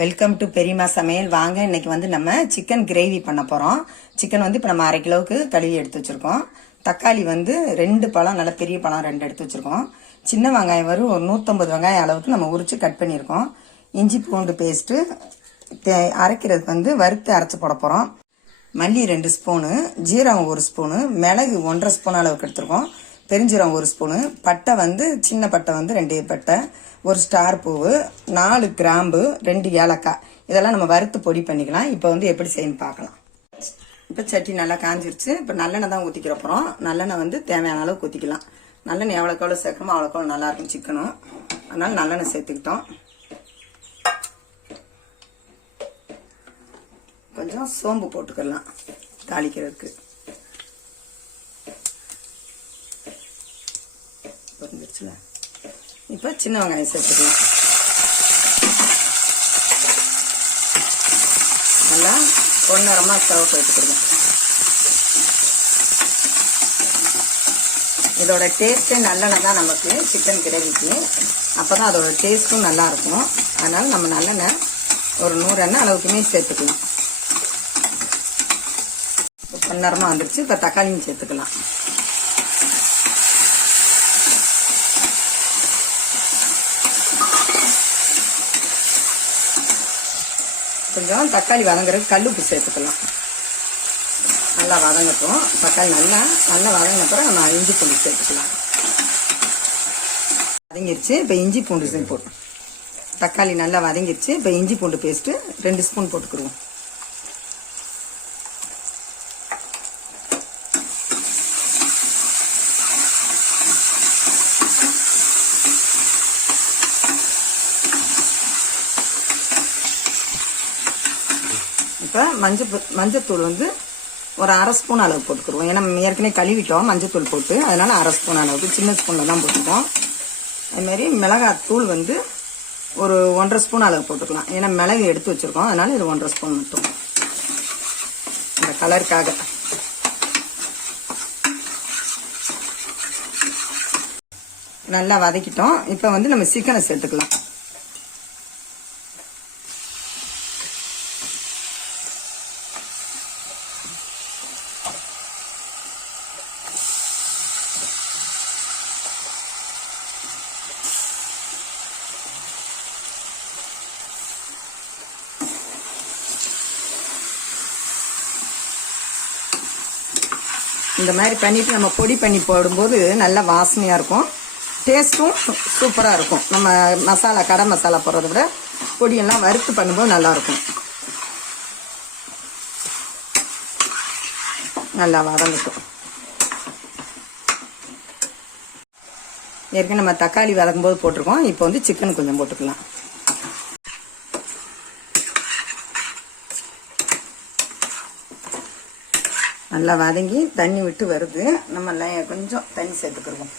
Welcome to பெரியம்மா சமையல். வாங்க, இன்னைக்கு வந்து நம்ம சிக்கன் கிரேவி பண்ண போகிறோம். சிக்கன் வந்து இப்போ நம்ம 1/2 கிலோவுக்கு கழுவி எடுத்து வச்சுருக்கோம். தக்காளி வந்து 2 பழம், நல்ல பெரிய பழம் 2 எடுத்து வச்சுருக்கோம். சின்ன வெங்காயம் வரும் ஒரு 150 வெங்காயம் அளவுக்கு நம்ம உரித்து கட் பண்ணியிருக்கோம். இஞ்சி பூண்டு பேஸ்ட்டு அரைக்கிறதுக்கு வந்து வறுத்து அரைச்சி போட போகிறோம். மல்லி 2 ஸ்பூனு, ஜீரகம் 1 ஸ்பூனு, மிளகு 1.5 ஸ்பூன் அளவுக்கு எடுத்துருக்கோம். பெருஞ்சீரகம் 1 ஸ்பூனு, பட்டை வந்து சின்ன பட்டை வந்து 2 பட்டை, 1 ஸ்டார் பூவு, 4 கிராம்பு, 2 ஏலக்காய். இதெல்லாம் நம்ம வறுத்து பொடி பண்ணிக்கலாம். இப்போ வந்து எப்படி செய்யணும்னு பார்க்கலாம். இப்போ சட்டி நல்லா காஞ்சிருச்சு. இப்போ நல்லெண்ணெய் தான் ஊற்றிக்கிற போகிறோம். நல்லெண்ணெய் வந்து தேவையான அளவுக்கு ஊற்றிக்கலாம். நல்லெண்ணெய் எவ்வளோக்கு எவ்வளோ சேர்க்கணுமோ அவ்வளோக்கு எவ்வளோ நல்லாயிருக்கும் சிக்கனும். அதனால நல்லெண்ணெய் சேர்த்துக்கிட்டோம். கொஞ்சம் சோம்பு போட்டுக்கலாம் தாளிக்கிறதுக்கு. வந்துருச்சுல, இப்போ சின்ன வெங்காயம் சேர்த்துக்கலாம். நல்லா பொன்னரமாக சிவப்பு எடுத்துக்கிடுவோம். இதோட டேஸ்ட்டே நல்லெண்ணெய் தான் நமக்கு சிக்கன் கிரேவிக்கு. அப்போ தான் அதோட டேஸ்ட்டும் நல்லாயிருக்கும். அதனால் நம்ம நல்லெண்ணெய் ஒரு 100 எண்ணெய் அளவுக்குமே சேர்த்துக்கலாம். இப்போ பொன்னரமாக வந்துருச்சு. இப்போ தக்காளியும் சேர்த்துக்கலாம். கொஞ்சம் தக்காளி வதங்குறதுக்கு கல்லுப்பு சேர்த்துக்கலாம். நல்லா வதங்கட்டும். தக்காளி நல்லா வதங்கின அப்புறம் நம்ம இஞ்சி பூண்டு சேர்த்துக்கலாம். வதங்கிருச்சு. இப்போ இஞ்சி பூண்டு போட்டு, தக்காளி நல்லா வதங்கிருச்சு. இப்போ இஞ்சி பூண்டு பேஸ்ட்டு 2 ஸ்பூன் போட்டுக்கிடுவோம். இப்போ மஞ்சத்தூள் வந்து ஒரு 1/2 ஸ்பூன் அளவு போட்டுக்கிடுவோம். ஏன்னா நம்ம ஏற்கனவே கழுவிட்டோம் மஞ்சத்தூள் போட்டு. அதனால 1/2 ஸ்பூன் அளவுக்கு சின்ன ஸ்பூனில் தான் போட்டுட்டோம். அதுமாரி மிளகாத்தூள் வந்து ஒரு 1.5 ஸ்பூன் அளவு போட்டுக்கலாம். ஏன்னா மிளகு எடுத்து வச்சுருக்கோம். அதனால இது 1.5 ஸ்பூன் மட்டும் இந்த கலருக்காக. நல்லா வதக்கிட்டோம். இப்போ வந்து நம்ம சிக்கனை சேர்த்துக்கலாம். இந்த மாதிரி பண்ணிட்டு நம்ம பொடி பண்ணி போடும்போது நல்லா வாசனையாக இருக்கும். டேஸ்ட்டும் சூப்பராக இருக்கும். நம்ம மசாலா கடை மசாலா போடுறத விட பொடியெல்லாம் வறுத்து பண்ணும்போது நல்லாயிருக்கும். நல்லா வதங்கட்டும். ஏற்கனவே நம்ம தக்காளி வதக்கும் போது போட்டிருக்கோம். இப்போ வந்து சிக்கன் கொஞ்சம் போட்டுக்கலாம். நல்லா வதங்கி தண்ணி விட்டு வருது. நம்ம கொஞ்சம் தண்ணி சேர்த்துக்கிடுவோம்.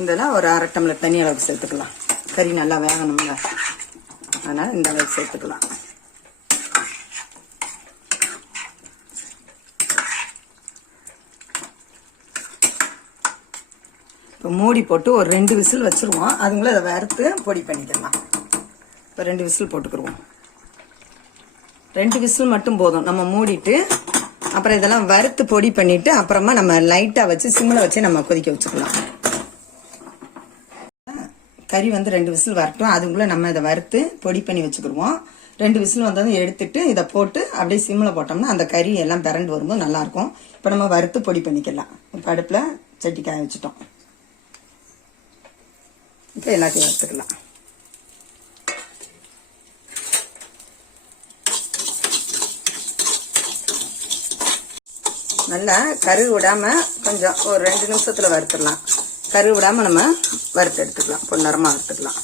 இதெல்லாம் ஒரு 1/2 டம்ளர் தண்ணி அளவுக்கு சேர்த்துக்கலாம். கறி நல்லா வேகணும்ல, அதனால இந்த அளவுக்கு சேர்த்துக்கலாம். இப்போ மூடி போட்டு ஒரு 2 விசில் வச்சுருவோம். அதுங்களும் அதை வறுத்து பொடி பண்ணிக்கலாம். இப்போ 2 விசில் போட்டுக்கிடுவோம். 2 விசில் மட்டும் போதும். நம்ம மூடிட்டு அப்புறம் இதெல்லாம் வறுத்து பொடி பண்ணிட்டு அப்புறமா நம்ம லைட்டாக வச்சு சிம்மில் வச்சு நம்ம கொதிக்க வச்சுக்கலாம். கறி வந்து 2 விசில் வரட்டும். அதுக்குள்ளே நம்ம இதை வறுத்து பொடி பண்ணி வச்சுக்கிடுவோம். 2 விசில் வந்ததும் எடுத்துட்டு இதை போட்டு அப்படியே சிம்மில் போட்டோம்னா அந்த கறி எல்லாம் பிறண்டு வரும்போது நல்லாயிருக்கும். இப்போ நம்ம வறுத்து பொடி பண்ணிக்கலாம். இப்போ அடுப்பில் சட்டி காய வச்சுட்டோம். இப்போ எல்லாத்தையும் வறுத்துக்கலாம். நல்லா கரு விடாம கொஞ்சம் ஒரு 2 நிமிஷத்துல வறுத்துடலாம். கரு விடாம நம்ம வறுத்து எடுத்துக்கலாம். பொன்னரமா வறுத்துக்கலாம்.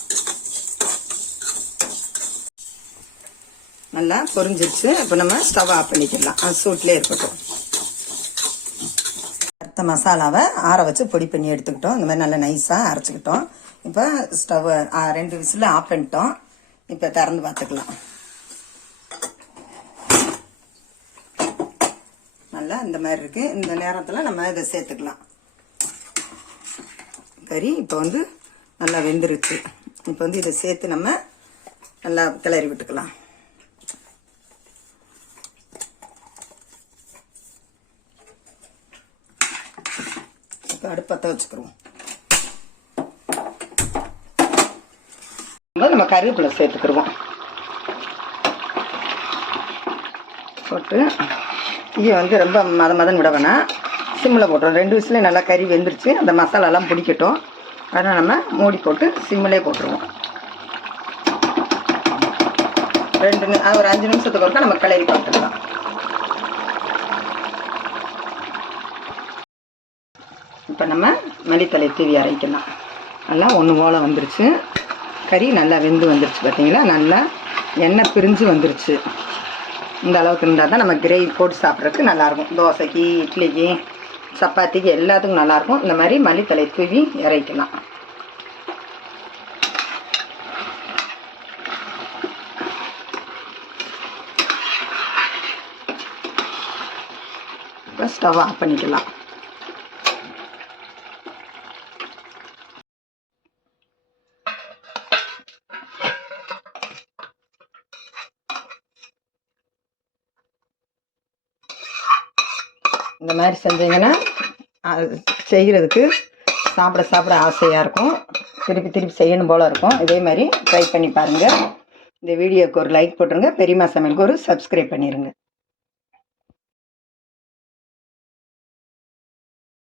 நல்லா பொரிஞ்சிருச்சு. இப்போ நம்ம ஸ்டவ் ஆஃப் பண்ணிக்கலாம். அது சூட்லேயே இருக்கட்டும். வறுத்த மசாலாவை ஆற வச்சு பொடி பண்ணி எடுத்துக்கிட்டோம். இந்த மாதிரி நல்லா நைஸாக அரைச்சிக்கிட்டோம். இப்போ ஸ்டவ் 2 விசில் ஆஃப் பண்ணிட்டோம். இப்போ திறந்து பார்த்துக்கலாம். நல்லா இந்த மாதிரி இருக்கு. இந்த நேரத்தில் நம்ம இதை சேர்த்துக்கலாம். கறி இப்போ வந்து நல்லா வெந்துருச்சு. இப்போ வந்து இதை சேர்த்து நம்ம நல்லா கிளறி விட்டுக்கலாம். இப்போ அடுப்பத்தை வச்சுக்கிறோம். நம்ம கருவேப்பிலை சேர்த்துக்கிடுவோம். போட்டு தீயை வந்து ரொம்ப மதம் விட வேணாம், சிம்மில் போட்டுரும். 2 விசில் நல்லா கறி வெந்துருச்சு. அந்த மசாலாலாம் பிடிக்கட்டும். அதனால் நம்ம மூடி போட்டு சிம்மிலே போட்டுருவோம். ஒரு 5 நிமிஷத்துக்கு ஒருக்கா நம்ம கிளறி பார்த்துக்கலாம். இப்போ நம்ம மல்லித்தலை தூவி அரைக்கலாம். நல்லா ஒன்று போல் வந்துருச்சு. கறி நல்லா வெந்து வந்துருச்சு. பார்த்தீங்களா, நல்லா எண்ணெய் பிரிஞ்சு வந்துருச்சு. இந்த அளவுக்கு இருந்தால் தான் நம்ம கிரேவி போட்டு சாப்பிட்றதுக்கு நல்லாயிருக்கும். தோசைக்கு, இட்லிக்கு, சப்பாத்திக்கு எல்லாத்துக்கும் நல்லாயிருக்கும். இந்த மாதிரி மல்லித்தலை தூவி இறக்கலாம். இப்போ ஸ்டவ் ஆஃப் பண்ணிக்கலாம். இந்த மாதிரி செஞ்சீங்கன்னா செய்கிறதுக்கு சாப்பிட ஆசையாக இருக்கும். திருப்பி செய்யணும் போல் இருக்கும். இதே மாதிரி ட்ரை பண்ணி பாருங்கள். இந்த வீடியோவுக்கு ஒரு லைக் போட்டுருங்க. பெரியம்மா சமையலுக்கு ஒரு சப்ஸ்கிரைப் பண்ணிடுங்க.